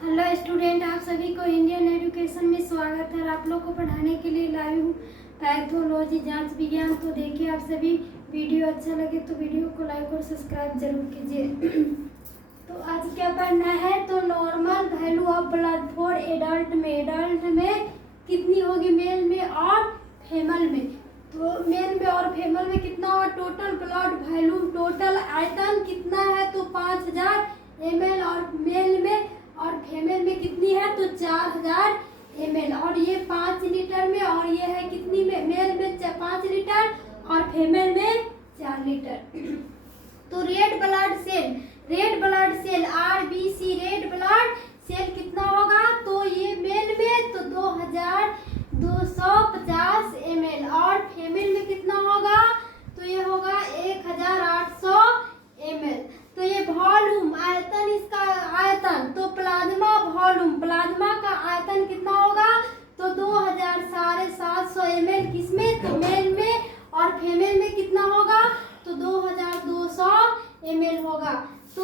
Hello student, आप सभी को इंडियन एजुकेशन में स्वागत है। आप लोग को पढ़ाने के लिए लाई हूँ पैथोलॉजी जांच विज्ञान। तो देखिए, आप सभी वीडियो अच्छा लगे तो वीडियो को लाइक और सब्सक्राइब जरूर कीजिए। तो आज क्या पढ़ना है, तो normal value of blood for adult में कितनी होगी मेल में और फीमेल में। तो मेल में और फीमेल में कितना होगा, टोटल ब्लड वैल्यू, टोटल आयतन कितना है तो 5000 ml, और मेल में और फीमेल में कितनी है तो 4000 ml। और ये 5 लीटर में, और ये है कितनी में, मेल में 5 लीटर और फीमेल में 4 लीटर। तो red blood cell RBC red blood cell कितना होगा, तो ये मेल में तो 2250 ml, और फीमेल में कितना होगा तो ये होगा 1800 ml। तो ये वॉल्यूम आयतन, इसका आयतन तो प्लाज्मा वॉल्यूम, प्लाज्मा का आयतन कितना होगा तो 2750 ml किसमें तो मेल में, और फीमेल में कितना होगा तो 2200 ml होगा। तो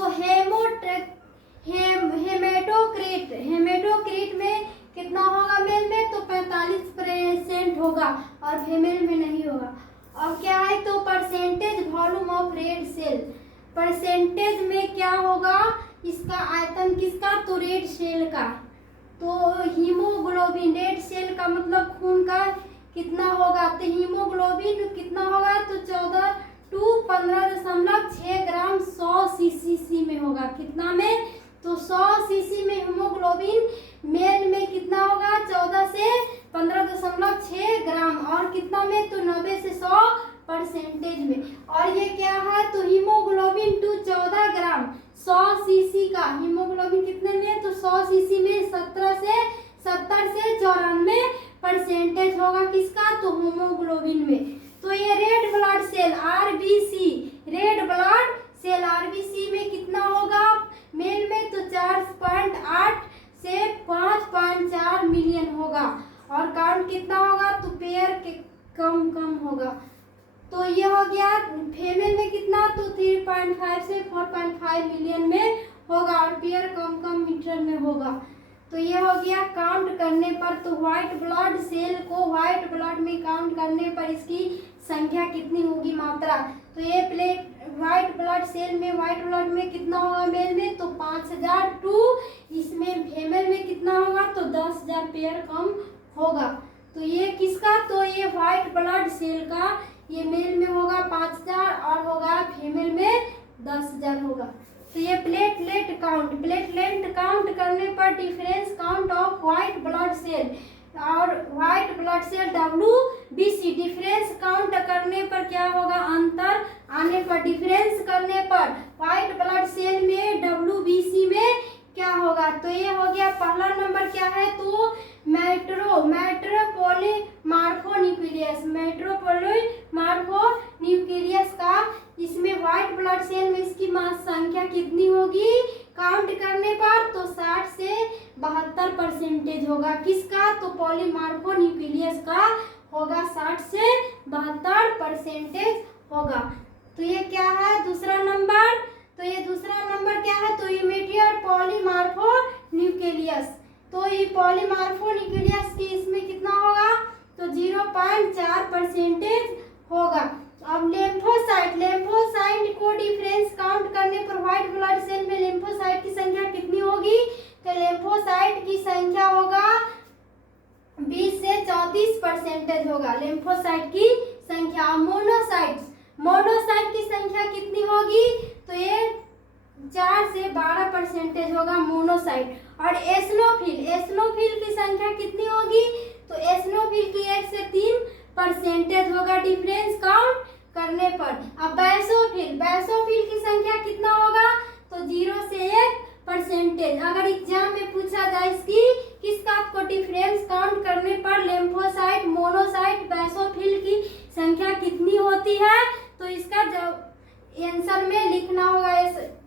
हेमेटोक्रिट में कितना होगा मेल में तो 45% होगा, और फीमेल में नहीं होगा। और क्या है तो percentage volume of red cell, percentage में क्या होगा इसका आयतन किसका तो रेड सेल का। तो हीमोग्लोबिन, रेड सेल का मतलब खून का कितना होगा, तो हीमोग्लोबिन कितना होगा तो 14 to 15.6 ग्राम 100 सीसी में होगा। कितना में तो 100 सीसी में हीमोग्लोबिन मेल में कितना होगा 14 से 15.6 ग्राम, और कितना में तो 90 से 100% में। और ये क्या है तो हीमोग्लोबिन टू 14 ग्राम 100 सीसी का, हीमोग्लोबिन कितने में तो 100 सीसी में 70 से 94% होगा किसका तो हीमोग्लोबिन में। तो ये red blood cell RBC, red blood cell RBC में कितना होगा मेल में तो 4.8 से 5.4 मिलियन होगा, और काउंट कितना होगा तो पेयर के कम होगा। तो ये हो गया फीमेल में कितना तो 3.5 से 4.5 मिलियन में होगा, और पेयर कम मीटर में होगा। तो ये हो गया काउंट करने पर, तो व्हाइट ब्लड सेल को व्हाइट ब्लड में काउंट करने पर इसकी संख्या कितनी होगी, मात्रा। तो ये प्लेट व्हाइट ब्लड सेल में, व्हाइट ब्लड में कितना होगा मेल में तो 5000 टू, इसमें फीमेल में कितना होगा तो 10000 पेयर कम होगा। तो ये किसका तो ये व्हाइट ब्लड सेल का, ये मेल में होगा 5000 और होगा फीमेल में 10000 होगा। तो ये प्लेटलेट काउंट करने पर difference count of white blood cell और white blood cell WBC, difference count करने पर क्या होगा, अंतर आने पर, डिफरेंस करने पर व्हाइट ब्लड सेल में WBC में क्या होगा। तो ये हो गया पहला नंबर क्या है तो मेट्रोपोलीमार्फोन्यूक्लियस का, इसमें व्हाइट ब्लड सेल में इसकी मास संख्या कितनी होगी काउंट करने पर तो 60 से 72% होगा। किसका तो पॉलीमार्फोन्यूक्लियस का होगा 60 से 72% होगा। तो ये क्या है दूसरा नंबर, तो ये दूसरा नंबर क्या है तो इमीडिएट पॉलीमार्फोन्यूक्लियस। तो ये पॉलीमार्फोन्यूक्लियस की इसमें कितना होगा तो 0.4% होगा। अब लेम्फोसाइट को डिफरेंस काउंट करने पर व्हाइट ब्लड सेल में लेम्फोसाइट की संख्या कितनी होगी, तो लेम्फोसाइट की संख्या होगा 20 से 34% होगा लेम्फोसाइट की संख्या। मोनोसाइट की संख्या कितनी होगी तो ये 4 से 12% होगा मोनोसाइट। और एसनोफिल की संख्या कितनी होगी तो एसनोफिल की 1 से 3% होगा डिफरेंस काउंट करने पर। अब बैसोफिल की संख्या कितना होगा तो 0 से 1%। अगर एग्जाम में पूछा जाए इसकी किसका आपको डिफरेंस काउंट करने पर लेम्फोसाइट, मोनोसाइट, बैसोफिल की संख्या कितनी होती है तो इसका जब आंसर में लिखना होगा,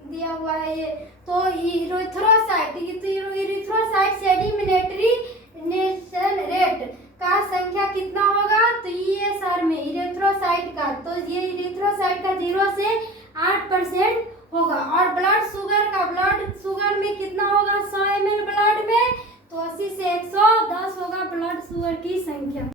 दिया हुआ है ये। तो इरिथ्रोसाइट सेडिमेंटरी रेट का संख्या कितना होगा तो ये सर में इरिथ्रोसाइट का, तो ये इरिथ्रोसाइट का 0 से 8% होगा। और ब्लड शुगर में कितना होगा 100 ml ब्लड की संख्या।